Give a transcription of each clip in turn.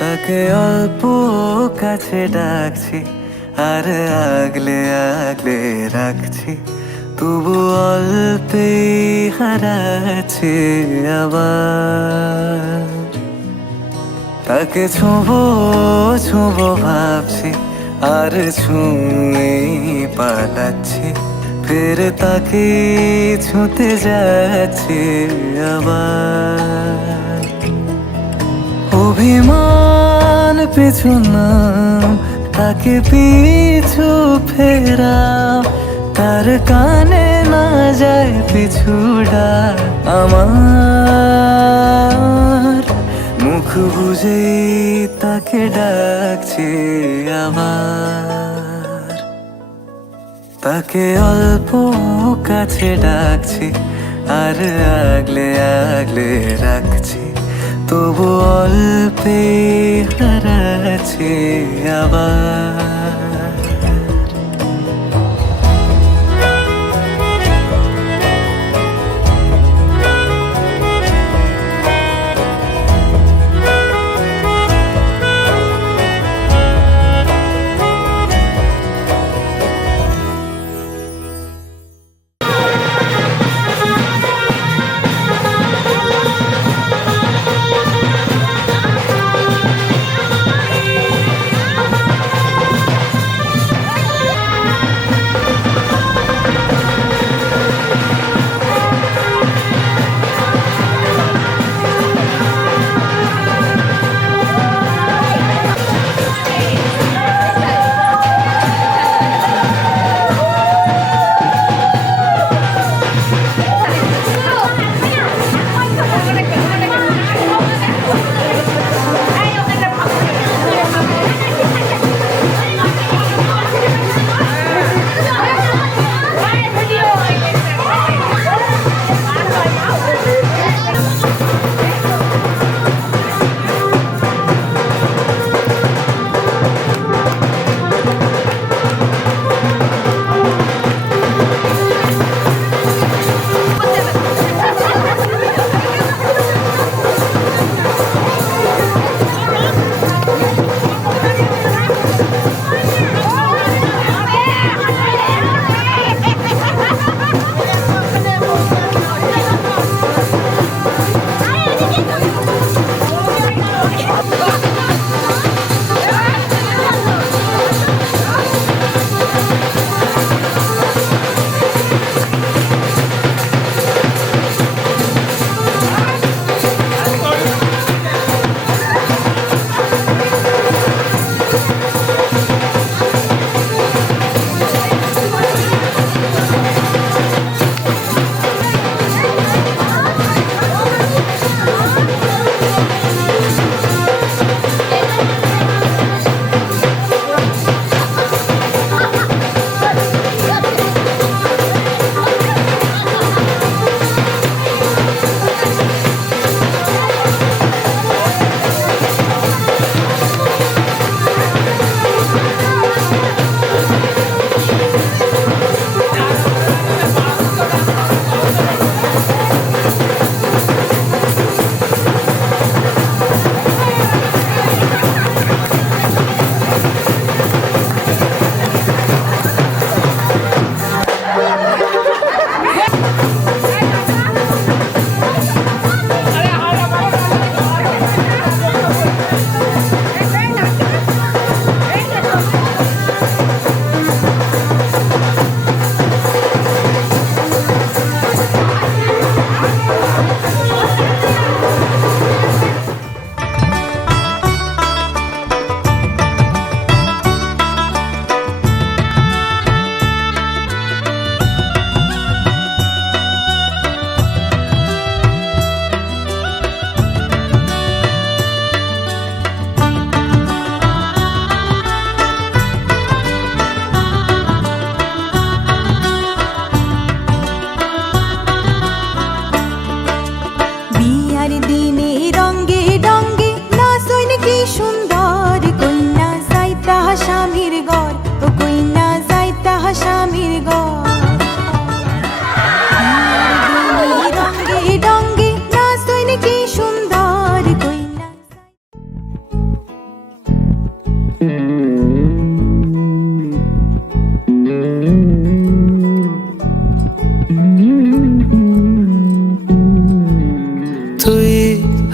তাকে অল্প কাছে ডাকছি আর আগলে আগলে রাখছি, তবু অল্পেই হারাচ্ছে আবার। তাকে ছোঁবো ছোঁবো ভাবছি আর ছুঁয়েই পালাচ্ছি, ফের তাকে ছুঁতে যাচ্ছে আবার। অভিমান পিছু নাম, তাকে পিছু ফেরাও, তার কানে না যায় পিছু ডাক আমার। মুখ বুঝেই তাকে ডাকছে আবার। তাকে অল্প কাছে ডাকছি আর আগলে আগলে রাখছি, তবু অল্পে হারাচ্ছি আবার।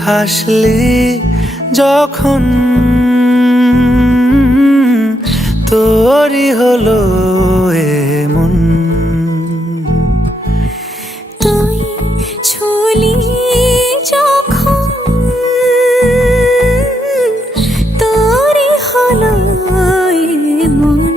হাসলি যখন তোরই হলো এমন, তুই ছুলি যখন তোরই হলো এমন।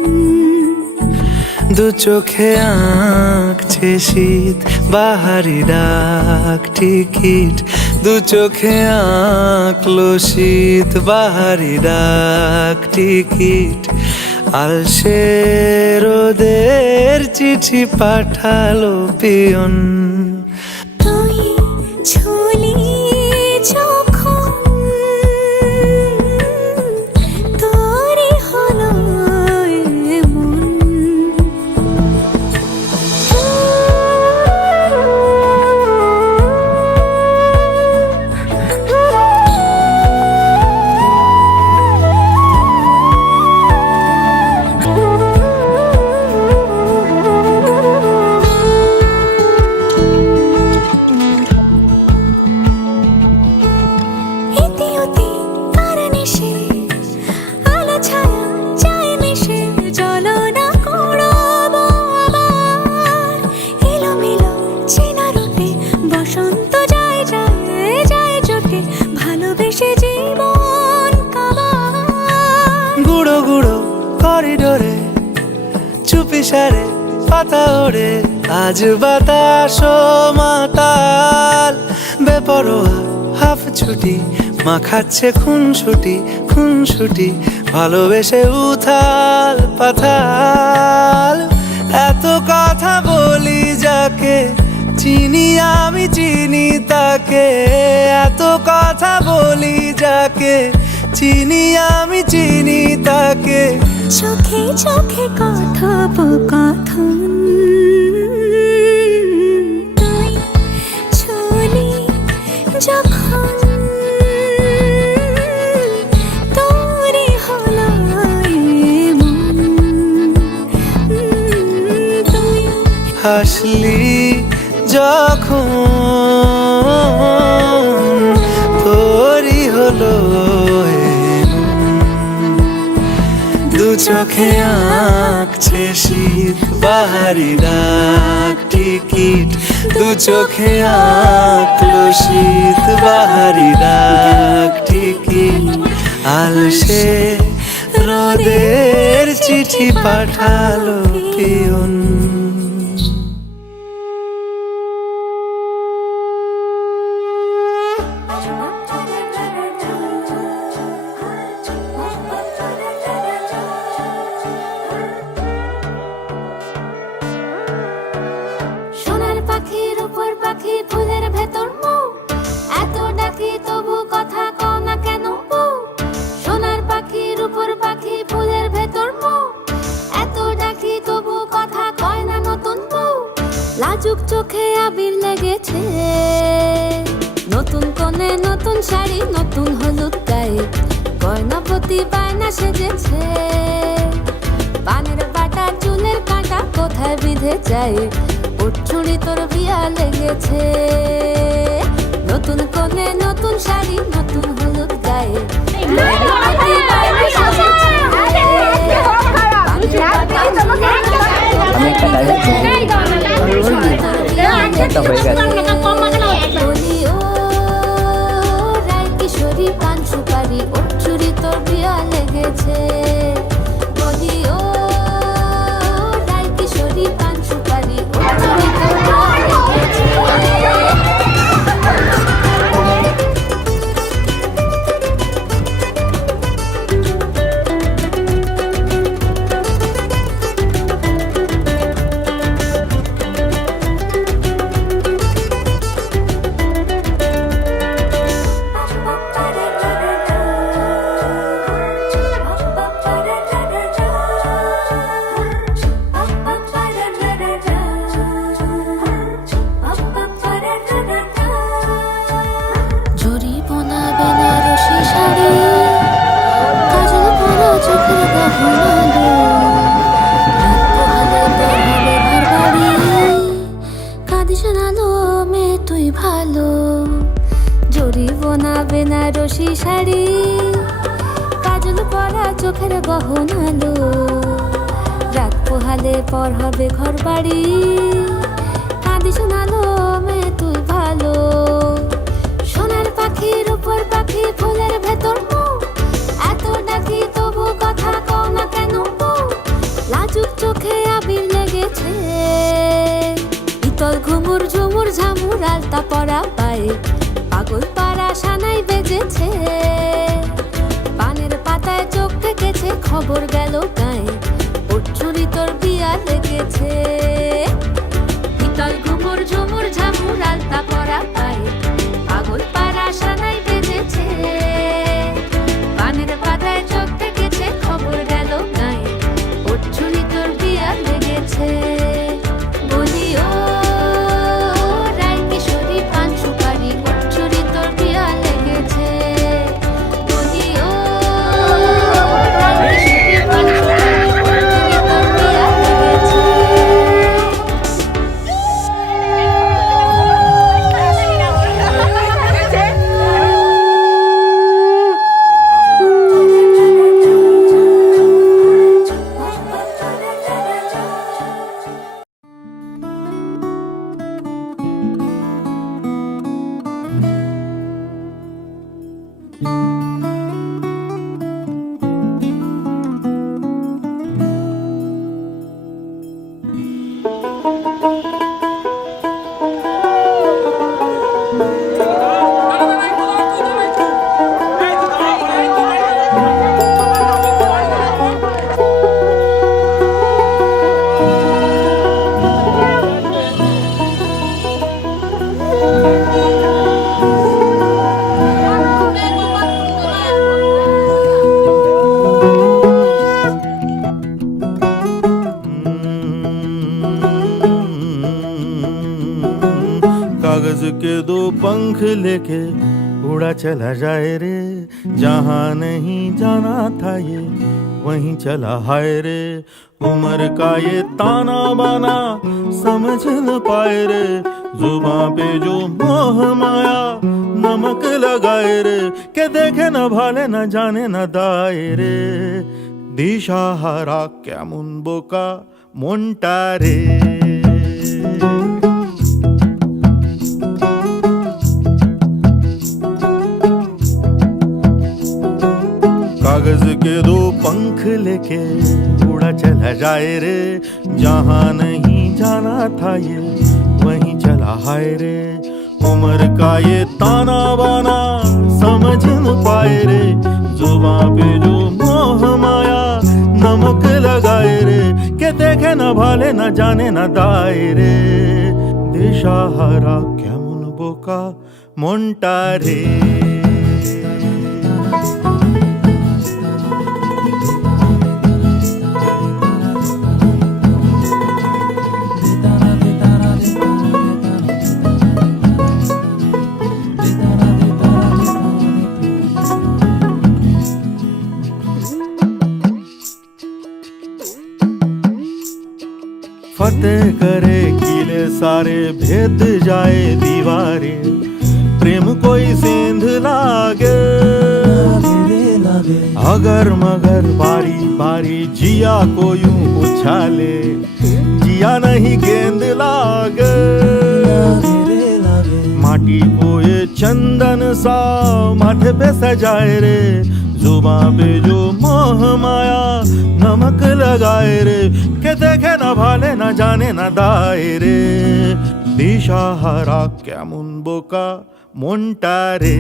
দু চোখে আঁকছে শীত বাহারি ডাক টিকিট, দু চোখে আঁকলো শীত বাহারি ডাক টিকিট। আলসে রোদের চিঠি পাঠালো পিয়ন। তুই ছুলি যখন তোরই হলো এমন। ইতিউতি কারণে সে আলো ছায়া যায় মিশে জ্বলনা কুড়াবো আবার। এলোমেলো চেনা রূপে বসন্ত যায় যায় যায় জোটে ভালোবেসে জীবন কাবার। গুঁড়ো গুঁড়ো করিডোরে চুপি সারে পাতা ওড়ে, আজ বাতাস মাতাল বেপরোয়া হাফ ছুটি মাখাচ্ছে খুনসুটি খুনসুটি ভালোবেসে উথাল পাথাল। এত কথা বলি যাকে চিনি আমি চিনি তাকে, এত কথা বলি যাকে চিনি আমি চিনি তাকে। চোখে চোখে কথোপকথন তুই ছুলি যখন তোরই হলো এমন। তুই হাসলি যখন তোরই হলো দু চোখে আঁকছে শীত বাহারি ডাক টিকিট, দু চোখে আঁকলো শীত বাহারি ডাক টিকিট। আলসে রোদের চিঠি পাঠালো পিয়ন। সোনার পাখির উপর পাখি ফুলের ভেতর মৌ, এত ডাকি তবু কথা কও না কেন বউ। সোনার পাখির উপর পাখি ফুলের ভেতর মৌ, এত ডাকি তবু কথা কয় না নতুন বউ। লাজুক চোখে আবির লেগেছে, নতুন কোণে নতুন শাড়ি নতুন হলুদ গায়ে, গয়নাপতি বায়না সেজেছে। পানের বাটা চুলের কাঁটা কোথায় বিঁধে যায়, উঠছুড়ি তোর বিয়া লেগেছে। নতুন কোণে নতুন শাড়ি নতুন হলুদ গায়ে, গয়নাপতি বায়না সেজেছে। বলিও রায় কিশোরী পান সুপারি উঠছুড়ি তোর বিয়া লেগেছে। বলিও রায় কিশোরী পান সুপারি উঠছুড়ি তোর বিয়া লেগেছে। বেনারসি শাড়ি কাজল পরা চোখের গহনালো, রাত পোহালে পর হবে ঘর বাড়ি। কাঁদি শোনালো মে তুই ভালো, সোনার পাখির উপর পাখি ফুলের ভেতর মৌ, এত ডাকি তবু কথা কও না কেন বউ। লাজুক চোখে আবির লেগেছে, ইতল ঘুমুর ঝুমুর ঝামুর আলতা পরা পায়ে, পাগল পাড়া সানাই বেজেছে। পানের পাতা পাতায় চোখ রেখেছে, খবর গেল গায়ে, ওর চুরি তোর বিয়া লেগেছে। শীতল ঘুমুর ঝুমুর ঝামুর আলতা পরা পায়ে, পাগল পাড়া সানাই বেজেছে। পানের পাতায় চোখ রেখেছে, খবর গেল গায়ে, ওর চুরি তোর বিয়া লেগেছে। বলি ও রায় কিশোরী পান সুপারি, ওর চুরি তোর বিয়া লেগেছে। বলি ও রায় কিশোরী পান সুপারি, ওর চুরি তোর বিয়া লেগেছে। कागज के दो पंख लेके उड़ा चला जाए रे, जहाँ नहीं जाना था ये वहीं चला हाय रे। उम्र का ये ताना बाना समझ न पाए रे, जुबां पे जो मोह माया नमक लगाए रे, के देखे न भाले न जाने न दाए रे। दिशाहारा केमन बोका মনটা রে। कागज के दो पंख लेके उड़ा चला जाए रे, जहाँ नहीं जाना था ये वहीं चला हाय रे। उम्र का ये ताना बाना समझ न पाए रे, जुबां पे जो मोह माया नमक लगाए रे, के देखे न भाले न जाने न दाए रे। दिशाहारा केमन बोका মনটা রে। फतेह करे किले सारे, भेद जाए दीवारे, प्रेम कोई सेंध लागे अगर मगर बारी बारी, जिया को यूं उछाले, जिया नहीं गेंद लागे। माटी को ये चंदन सा माथे पे सजाए रे, जुबां पे जो मोह माया नमक लगाए रे, के देखे न भाले न जाने न दाए रे। दिशाहारा केमन बोका মনটা রে।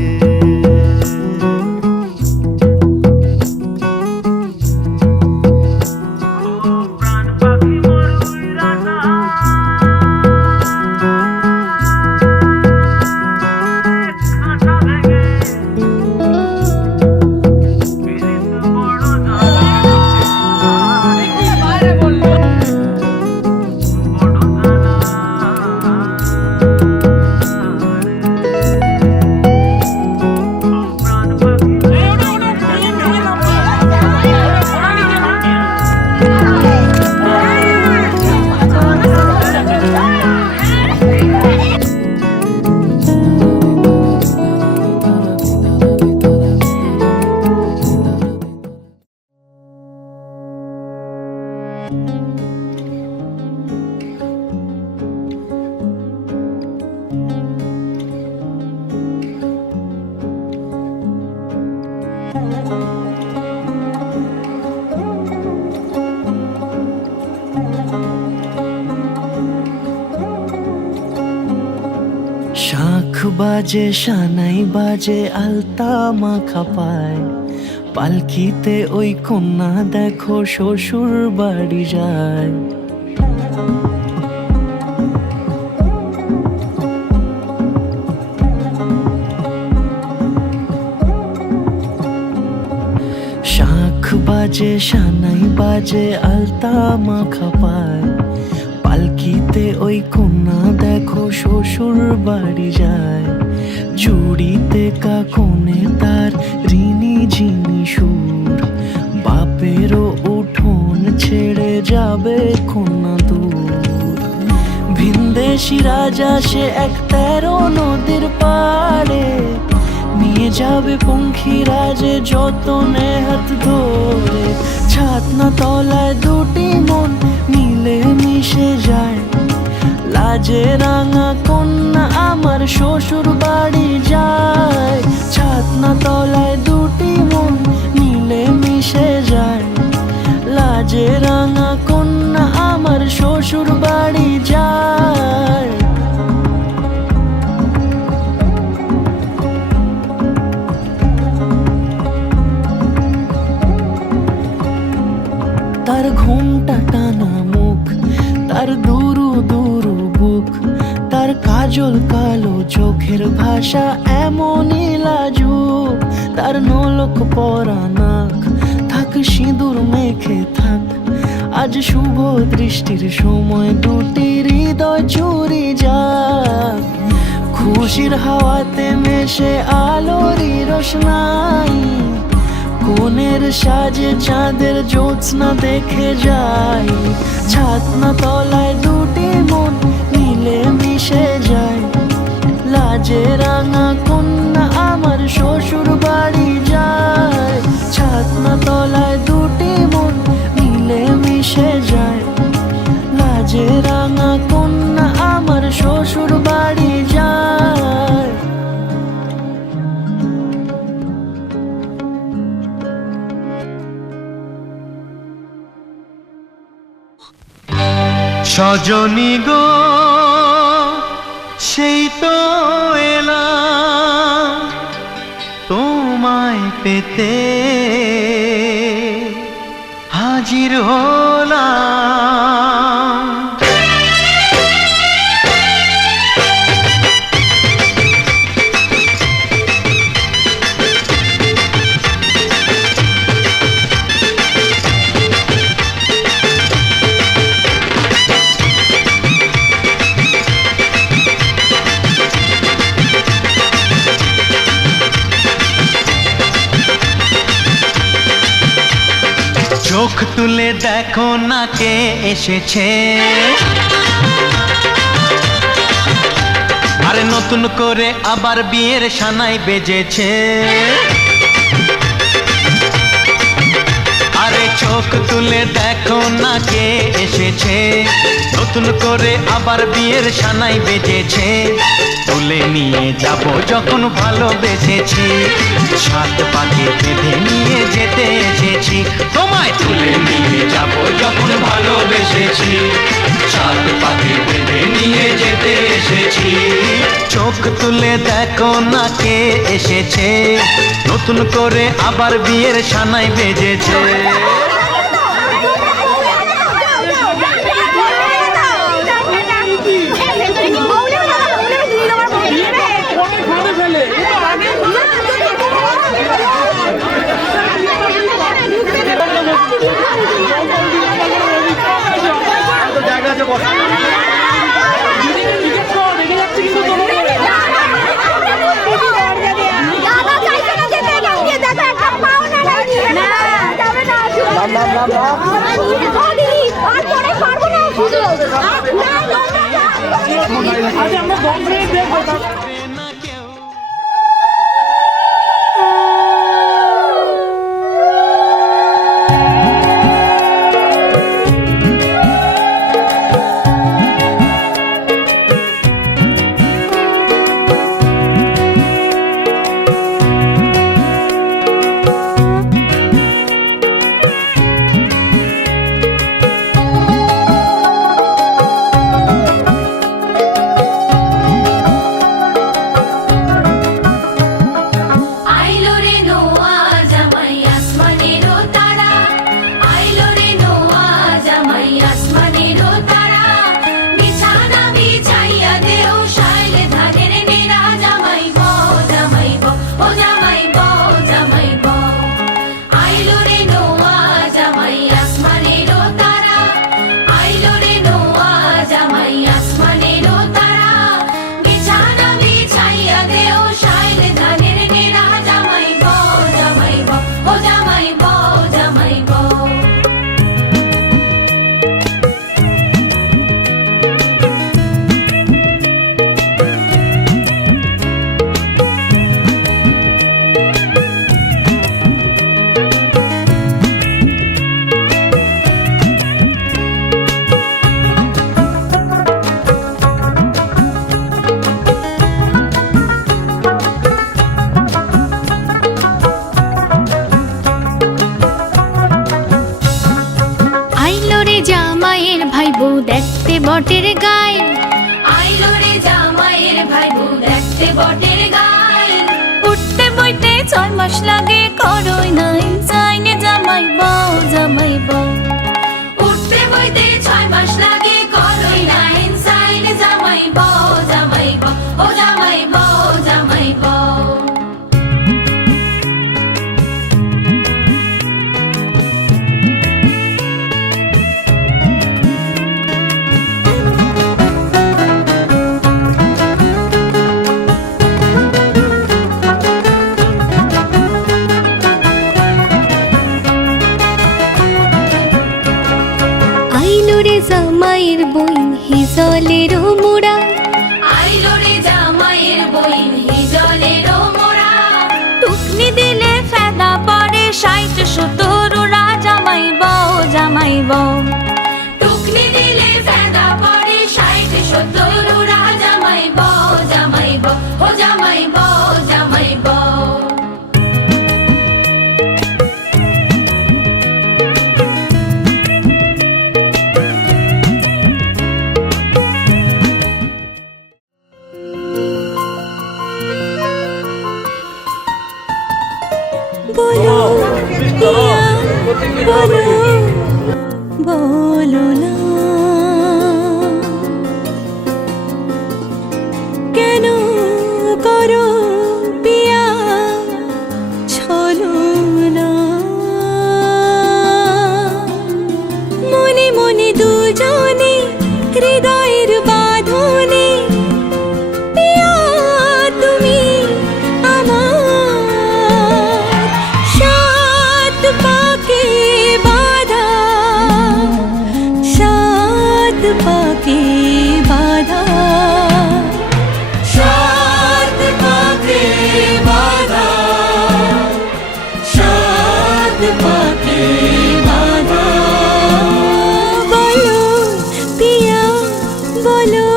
শাঁখ বাজে সানাই বাজে আলতা মাখা পায়, পালকিতে ওই কন্যা দেখো শ্বশুর বাড়ি যায়। শাঁখ বাজে সানাই বাজে আলতা মাখা পায়, পালকিতে ওই কন্যা দেখো শ্বশুর বাড়ি যায়। জুড়িতে কাকনে তার ঋণী ঝিনি সুর, বাপেরও উঠোন ছেড়ে যাবে কন্যা দূর। ভিনদেশি রাজা সে এক 13 নদীর পাড়ে, নিয়ে যাবে পঙ্খী রাজে যতনে হাত ধরে। ছাতনা তলায় দুটি মন মিলে মিশে যায়, লাজে রাঙা কন্যা আমার শ্বশুর বাড়ি যায়। ছাতনা তলায় দুটি মন মিলে মিশে যায়, লাজে রাঙা কন্যা আমার শ্বশুর বাড়ি যায়। তার ঘুমটা টানা মুখ, তার দুরু দুরু বুক, তার কাজল কালো চোখের ভাষা এমনই লাজুক। তার নলক পরা নাক, থাক সিঁদুর মেখে থাক, আজ শুভ দৃষ্টির সময় দুটি হৃদয় চুরি যাক। খুশির হাওয়াতে মেশে আলোরই রোশনাই, কোণের সাজে চাঁদের জ্যোৎস্না দেখে যাই। ছাতনা তলায় দুটি মন মিলে মিশে যায়, লাজে রাঙা কন্যা আমার শ্বশুর বাড়ি যায়। ছাতনা তলায় দুটি মন মিলে মিশে যায়, লাজে রাঙা কন্যা আমার শ্বশুর বাড়ি যায়। সজনী গো সেই তো এলাম তোমায় পেতে, হাজির হলাম। চোখ তুলে দেখো না কে এসেছে, আরে নতুন করে আবার বিয়ের সানাই বেজেছে। আরে চোখ তুলে দেখো না কে এসেছে, নতুন করে আবার বিয়ের সানাই বেজেছে। তুলে নিয়ে যাব যখন ভালোবেসেছি, সাত পাকে বেঁধে নিয়ে যেতে এসেছি। তোমায় তুলে নিয়ে যাব যখন ভালোবেসেছি, সাত পাকে বেঁধে নিয়ে যেতে এসেছি। চোখ তুলে দেখো না কে এসেছে, নতুন করে আবার বিয়ের সানাই বেজেছে। লাইন, আইলো রে জামাইয়ের ভাই বউ দেখতে বটের গাইন। উঠতে বইতে 6 মাস লাগে করই নাই চাইনে জামাই বউ জামাই বউ। উঠতে বইতে 6 মাস লাগে করই নাই চাইনে জামাই বউ জামাই বউ। ও জামাই বউ জামাই বউ। আইলো রে জামাইয়ের বইন হিজলের মোড়া, আইলো রে জামাইয়ের বইন হিজলের মোড়া। টুকনি দিলে ফেদা পড়ে 60-70 ওরা জামাই বউ জামাই বউ। টুকনি দিলে ফেদা পড়ে 60-70 ওরা জামাই বউ জামাই বউ। ও জামাই বউ জামাই বউ। বলো পিয়া বলো বলো না কেন করো পিয়া ছলো না। মনে মনে দুজনে হৃদয়ের বাঁধনে পিয়া তুমি আমার সাত পাকে বাঁধা, সাত পাকে বাঁধা, সাত পাকে বাঁধা, সাত পাকে বাঁধা। বলো পিয়া বলো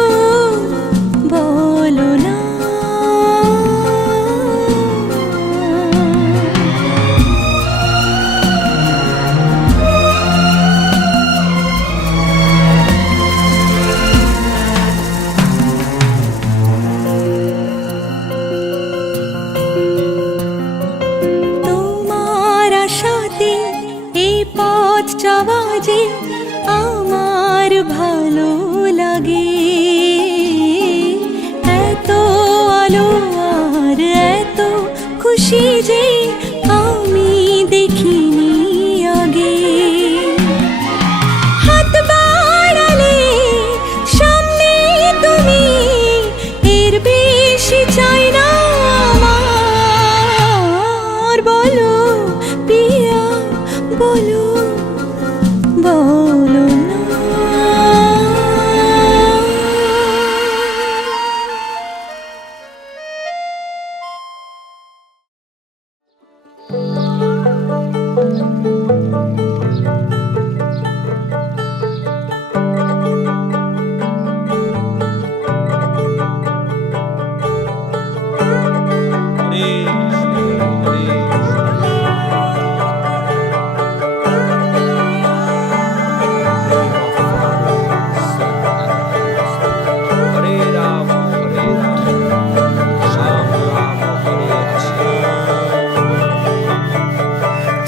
বলো না। তোমার আশাতে এই পথ চলা যে আমার ভালো লাগে। এত আলো আর এত খুশি যে আমি দেখিনি আগে। হাত বাড়ালে সামনে তুমি, এর বেশি চাই না আমার। বলো পিয়া বলো বলো না।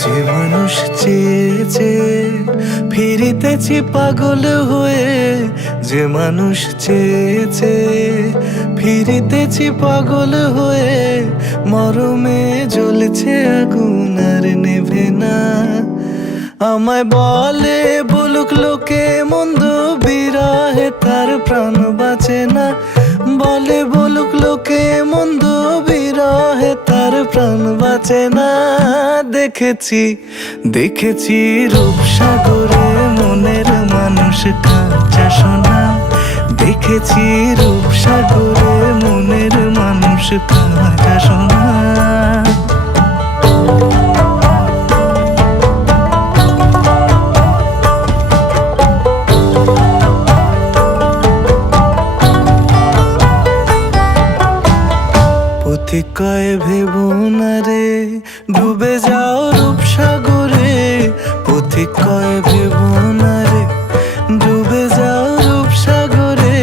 যে মানুষ চেয়েছে ফিরিতেছি পাগল হয়ে, যে মানুষ চেয়েছে ফিরিতেছি পাগল হয়ে। মরমে জ্বলছে আগুন আর নেভে না। আমায় বলে বলুক লোকে মন্দ, বিরহে তার প্রাণ বাঁচে না। বলে বলুক লোকে মন্দ, বিরহে তার প্রাণ বাঁচে না। দেখেছি দেখেছি রূপসাগরে মনের মানুষ কাঁচা সোনা। দেখেছি রূপসাগরে মনের মানুষ কাঁচা সোনা। কয় ভেবো না রে ডুবে যাও রূপসাগরে। পথিক কয় ভেবো না রে ডুবে যাও রূপসাগরে।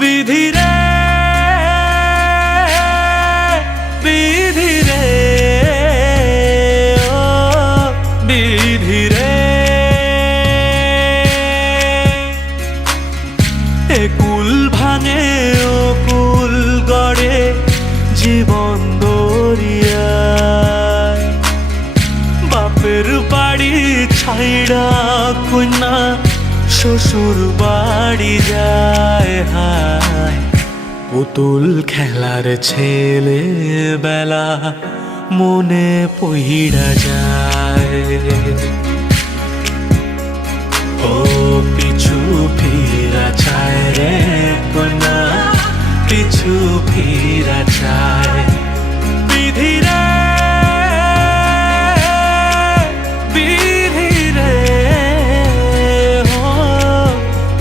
বিধি রে, বিধি রে, ও বিধি রে। এ কুল ভাঙে ও কুল গড়ে জীবন দরিয়ায়, বাপের বাড়ি ছাইড়া কন্যা শ্বশুর বাড়ি যায়। হায় পুতুল খেলার ছেলে বেলা মনে পইড়া যায়। ও পিছু ফিরা চায় রে কন্যা, পিছু ফিরা চায়। বিধি রে, বিধি রে, ও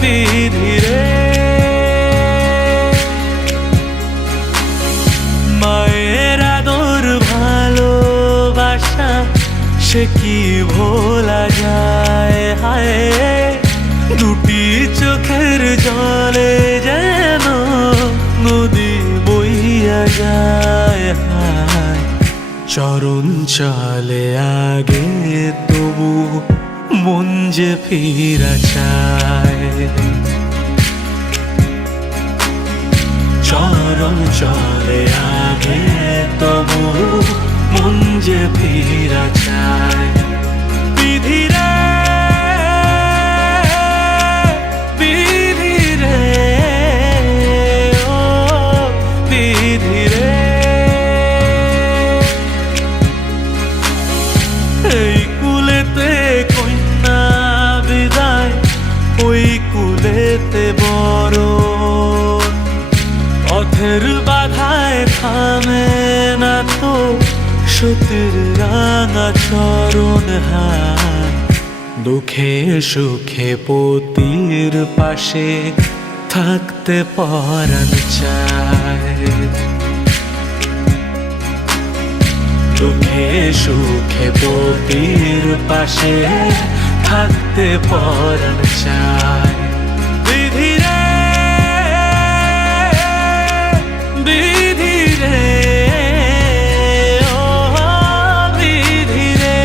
বিধি রে। মায়ের আদর ভালোবাসা সে কি ভোলা যায়। হায় দুটি চোখের জলে যেন নদী বইয়া যায়। হায় চরণ চলে আগে তবু মন যে ফিরা চায়। চরণ চলে আগে তবু মন যে ফিরা চায়। বিধি রে, বিধি রে, ও বিধি রে। এই কুলেতে কন্যা বিদায়, ওই কুলেতে বড় পথের বাধায় থামে না তো সতীর রাঙা চরণ। হায় দুঃখে সুখে পতির পাশে থাকতে পরাণ চায়। দুঃখে সুখে পতির পাশে থাকতে পরাণ চায়। বিধি রে, বিধি রে, ও বিধি রে।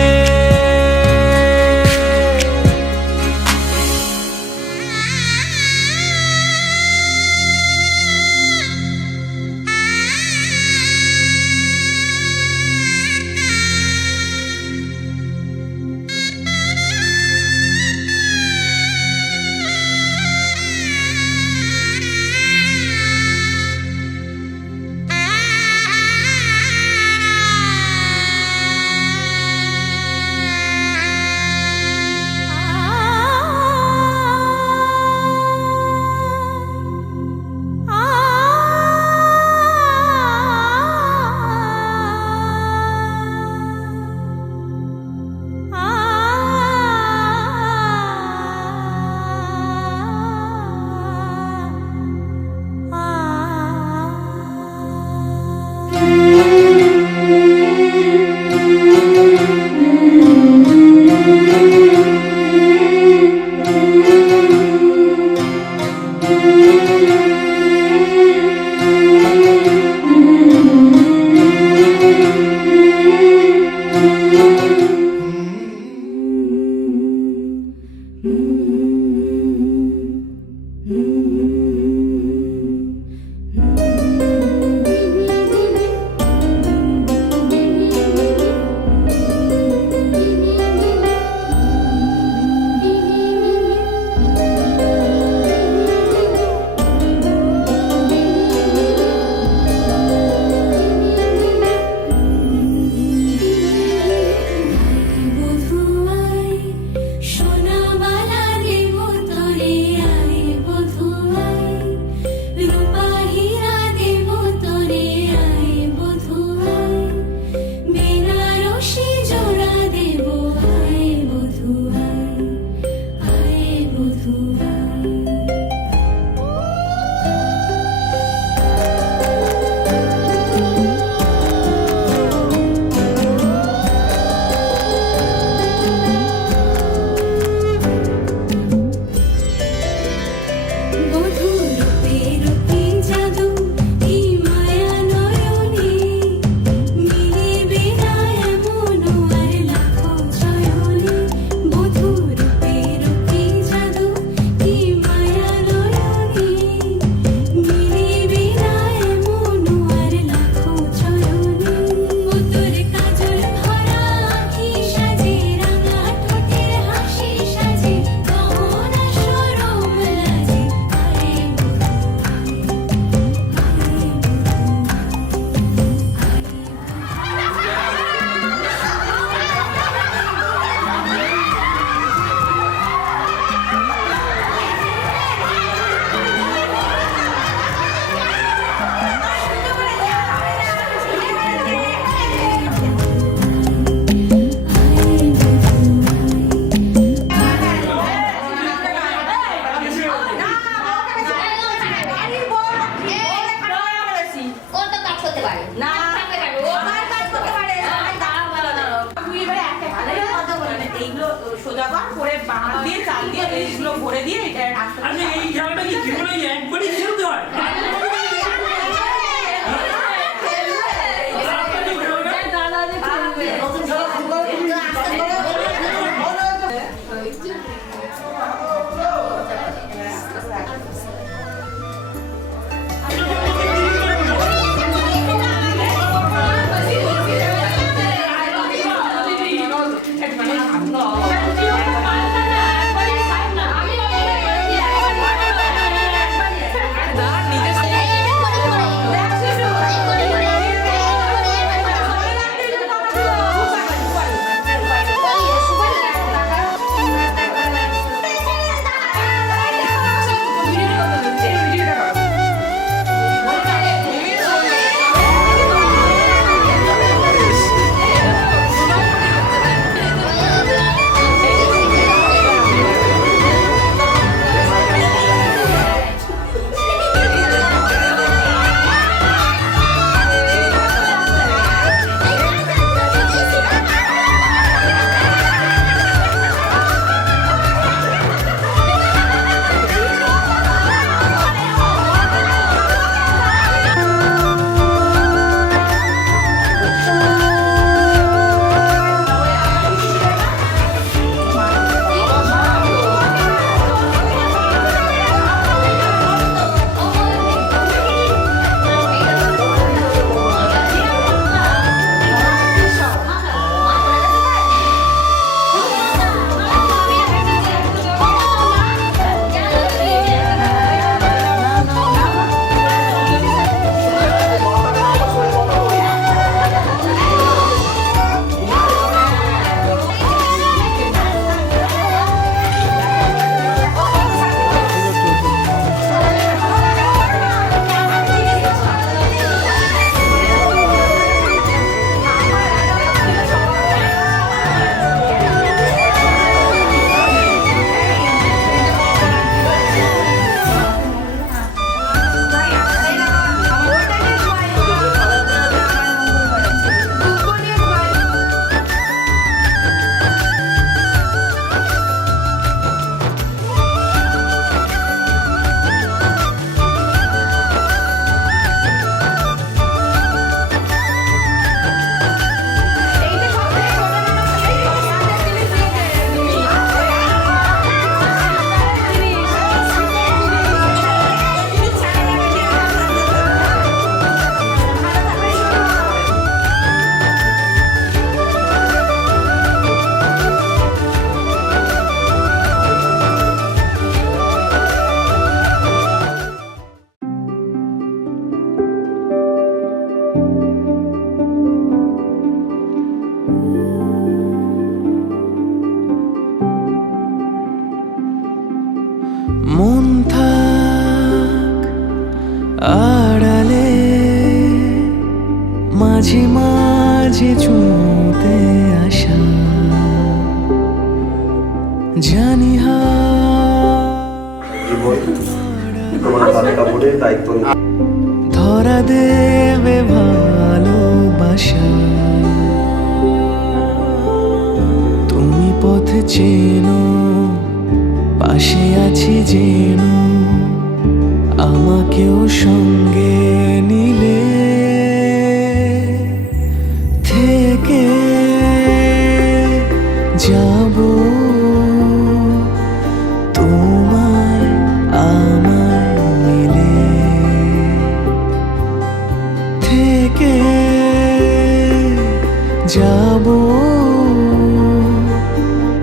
পারে না থাকতে পারে ও তার কাজ করতে পারে তুই এবারে একটা ভালো কথা বলে না এইগুলো সোজা করে বাঁধ দিয়ে চাল দিয়ে এইগুলো ভরে দিয়ে এটা আরে এই খেলাটা কি জীবনে একবারই খেলতে হয়? মন থাক আড়ালে, মাঝে মাঝে ছুঁতে আসা, জানি ধরা দেবে ভালোবাসা। তুমি পথ চেনো, পাশে আছি যেন, আমাকেও সঙ্গে নিলে থেকে যাব তোমায় আমার মিলে, থেকে যাব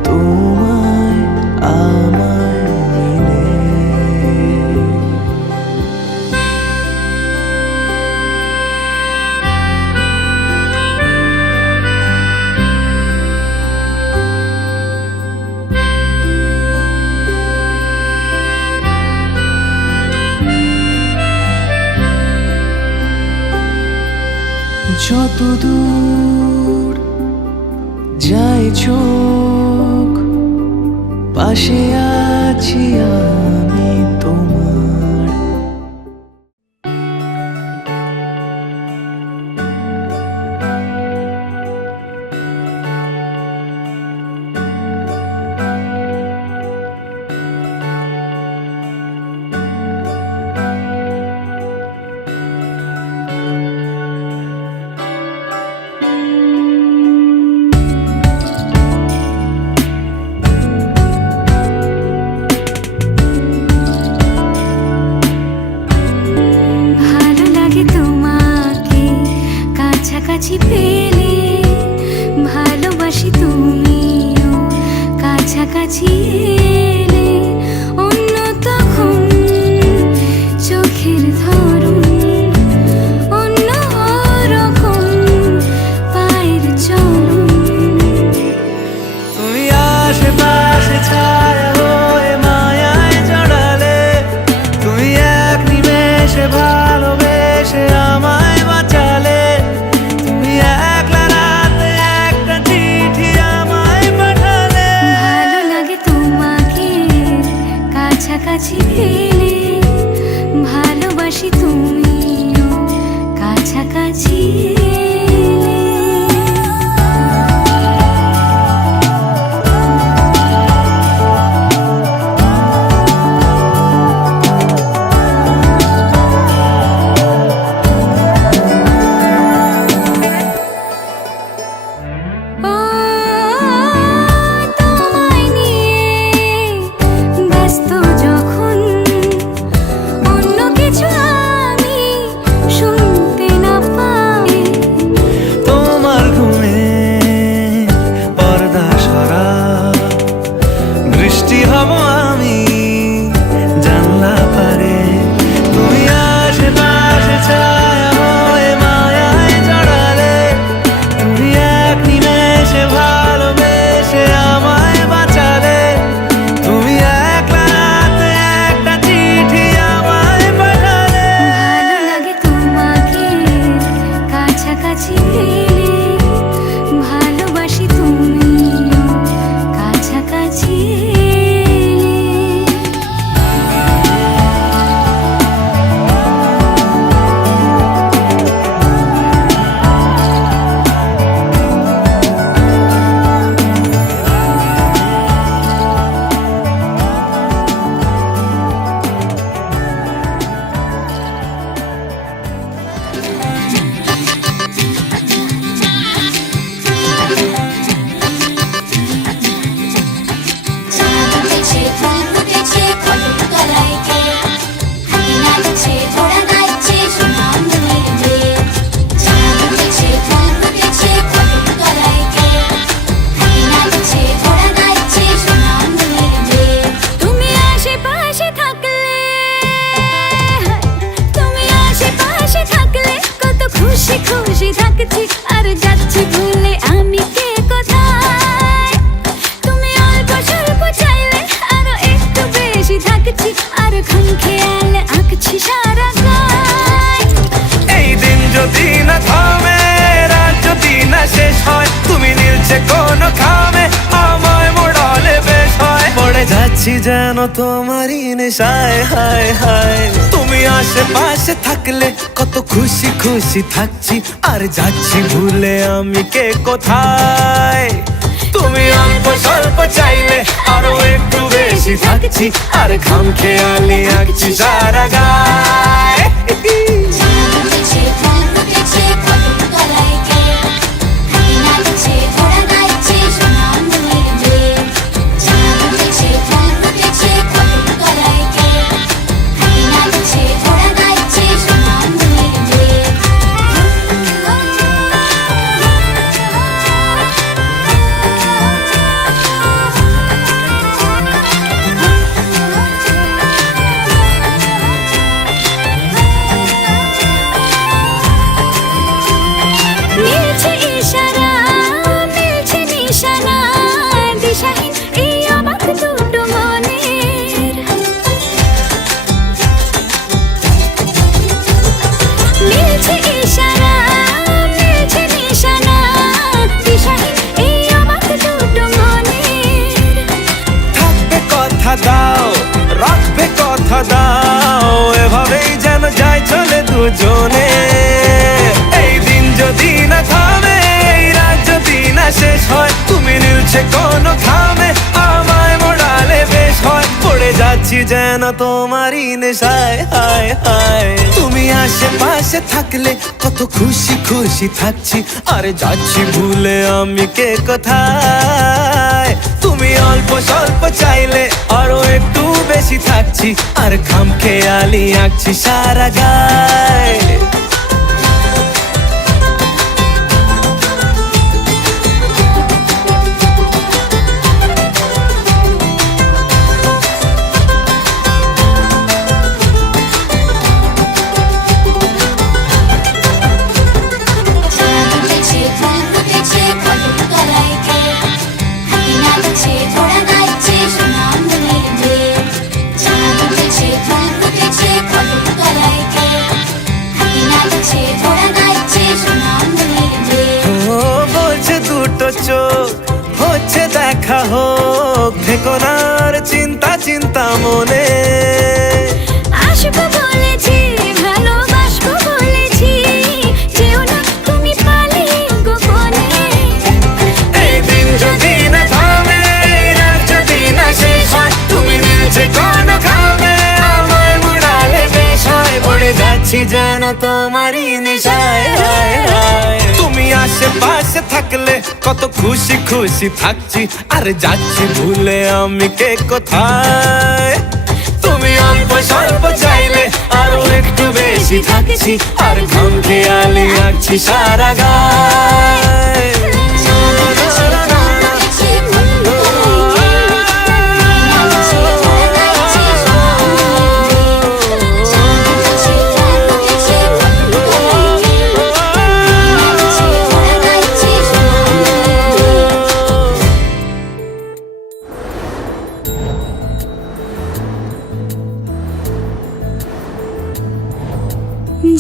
তোমায় আমার মিলে। যত দূর যায় চোখ, পাশে আছি আমি তোমার। কাছাকাছি পেলে ভালোবাসি তুমিও কাছাকাছি এলে অন্য তখন চোখের ধরন অন্য রকম পায়ের চলন তুমি আশেপাশে ছায়া হয়ে মায়ায় জড়ালে তুমি এক নিমেষে ভালোবেসে আমায় বাঁচালে তুমি একলা রাতে একটা চিঠি আমায় পাঠালে ভালো লাগে তোমাকে কাছাকাছি পেলে ভালোবাসি তুমিও কাছাকাছি এলে ও তোমায় নিয়ে ব্যস্ত যখন অন্য কিছু আমি শুনতে না পাই তোমার ঘুমে পর্দা সরা বৃষ্টি হব আমি জানলা পারে তুমি আশেপাশে ছায়া হয়ে মায়ায় জড়ালে তুমি এক নিমেষে ভালোবেসে আমায় বাঁচালে তুমি একলা রাতে একটা চিঠি আমায় পাঠালে ভালো লাগে তোমাকে কাছাকাছি পেলে ভালোবাসি তুমিও কাছাকাছি এলে চাঁদ উঠেছে ফুল ফুটেছে ফটক তলায় কে হাতি নাচছে ঘোড়া নাচছে সোনা অন্ধকার মেয়ে চাঁদ উঠেছে ফুল ফুটেছে ফটক তলায় কে হাতি নাচছে ঘোড়া নাচছে সোনা অন্ধকার মেয়ে তুমি আশেপাশে থাকলে তুমি আশেপাশে থাকলে কত খুশি খুশি থাকছি আর যাচ্ছি ভুলে আমি কে কোথায় তুমি অল্প স্বল্প চাইলে আরো একটু বেশি থাকছি আর খাম খেয়ালে আঁকছি সারা গায় এই দিন যদি না থামে রাত যদি না শেষ হয় তুমি নীলছে কোন খামে আমায় মোড়ালে বেশ হয় পড়ে যাচ্ছি যেন তোমারই নেশায় হায় হায় তুমি আশেপাশে থাকলে কত খুশি খুশি থাকছি আর যাচ্ছি ভুলে আমি কে কোথায় তুমি অল্প স্বল্প চাইলে আরো একটু বেশি থাকছি আর খাম খেয়ালি আঁকছি সারা গায় চাঁদ উঠেছে ফুল ফুটেছে ফটক তলায় কে হাতি নাচছে ঘোড়া নাচছে সোনা অন্ধকার মেয়ে চাঁদ উঠেছে ফুল ফুটেছে ফটক তলায় কে হাতি নাচছে ঘোড়া নাচছে সোনা অন্ধকার মেয়ে মিলছে ইশারা মিলছে নিশানা দিশাহীন এই অবাক দুটো মনের মিলছে ইশারা মিলছে নিশানা দিশাহীন এই অবাক দুটো মনের থাকবে কথা দাও রাখবে কথা দাও এভাবেই যেন যায় চলে দুজনে এই দিন যদি না থামে এই রাত যদি না শেষ হয় তুমি নীলছে কোন খামে আমায় মোড়ালে বেশ হয় পড়ে যাচ্ছি যেন তোমারই নেশায় হায় হায় তুমি আশেপাশে থাকলে কত খুশি খুশি থাকছি আর যাচ্ছি ভুলে আমি কে কোথায় তুমি অল্প স্বল্প চাইলে আরো একটু বেশি থাকছি আর খাম খেয়ালি আঁকছি সারা গায় চোখ হচ্ছে দেখা হোক, থেকো না আর চিন্তা চিন্তা মনে। আসবো বলেছি, ভালোবাসবো বলেছি, যেও না তুমি পালিয়ে গোপনে। এই দিন যদি না থামে, রাত যদি না শেষ হয়, তুমি মিলছে কোন খাবে আমার মুড়ালে বেশ হয়। পড়ে যাচ্ছি যেন তোমারই নেশায়, হায় হায়। তুমি আশেপাশে থাকলে কত খুশি খুশি থাকছি, আর যাচ্ছি ভুলে আমি কে কোথায়। তুমি অল্প স্বল্প চাইলে আরো একটু বেশি থাকছি, আর ঘুম খেয়ালি আঁকছি সারা গায়।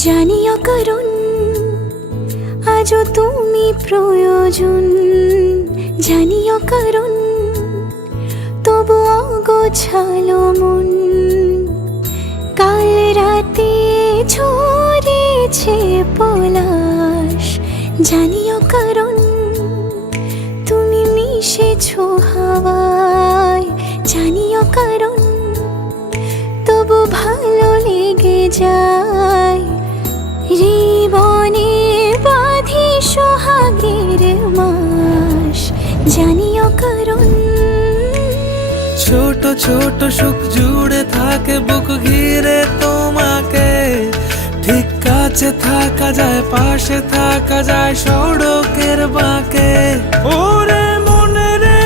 জানিও কারণ আজও তুমি প্রয়োজন, জানিও কারণ তবু অগোছালো মন। কাল রাতে ঝরেছে পলাশ, জানিও কারণ তুমি মিশেছো হাওয়ায়, জানিও কারণ তবু ভালো লেগে যায়। জীবনে বাঁধি সোহাগের মাস, জানিও কারণ ছোট ছোট সুখ জুড়ে থাকে বুক ঘিরে তোমাকে। ঠিক কাছে থাকা যায়, পাশে থাকা যায় সড়কের বাঁকে। ওরে মনে রে,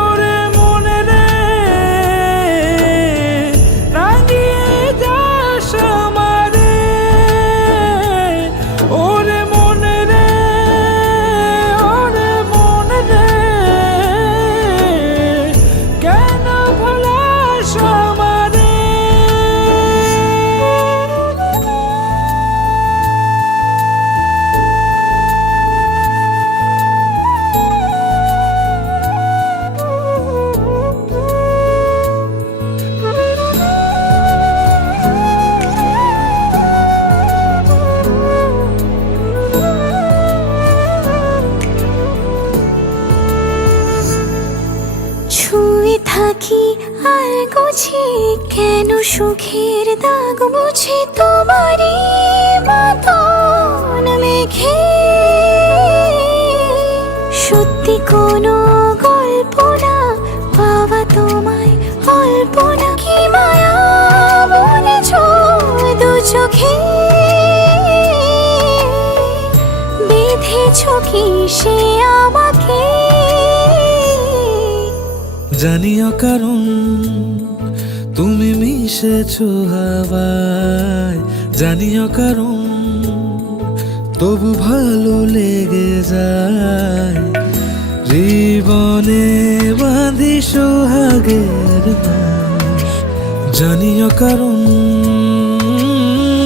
ওরে মনে রে, রাঙিয়ে যাস আমারে। ওরে মনে রে, ওরে মনে রে, কেন ভোলাস আমারে। ছুঁয়ে থাকি আর গুছি কেন সুখের দাগ মুছে তোমারই মতন মেঘে। সত্যি কোনো গল্প না পাওয়া তোমায় অল্প না, কি মায়া বলেছ দু চোখে। বেঁধেছ কি সে আমাকে, জানিও কারণ তুমি মিশেছো হাওয়ায়, জানিও কারণ তবু ভালো লেগে যায়। জীবনে বাঁধি সোহাগের মাস, জানিও কারণ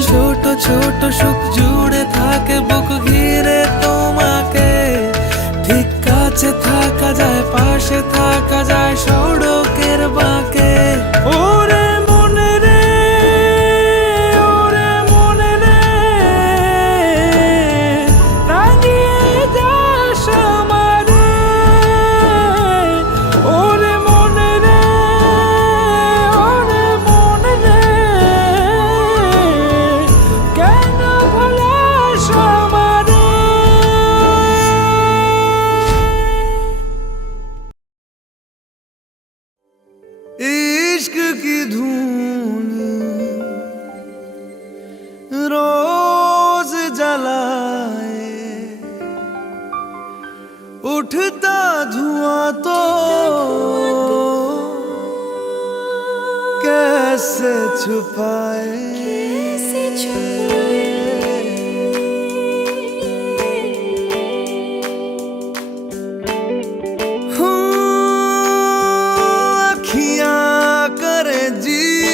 ছোট ছোট সুখ জুড়ে থাকে বুক ঘিরে তোমাকে। ঠিক কাছে থাকা যায়, পাশে থাকা যায় সড়কের বাঁকে। ওরে মনে রে, ওরে মনে রে, রাঙিয়ে যাস আমারে। ওরে মনে রে, ওরে মনে রে, কেন ভোলাস আমারে। इश्क की धुन रोज जलाए, उठता धुआं तो कैसे छुपाए।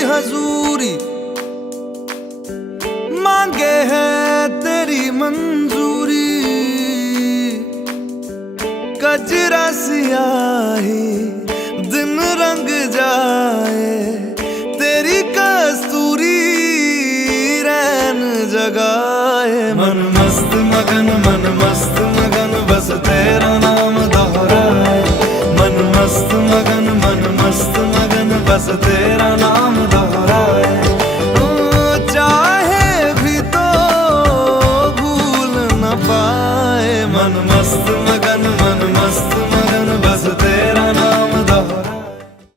हजूरी मांगे है तेरी मंजूरी, कजरा सियाही दिन रंग जाए, तेरी कस्तूरी रैन जगाए। मन मस्त मगन बस तेरा नाम दोहराए। मन मस्त मगन बस तेरा नाम दोहराए।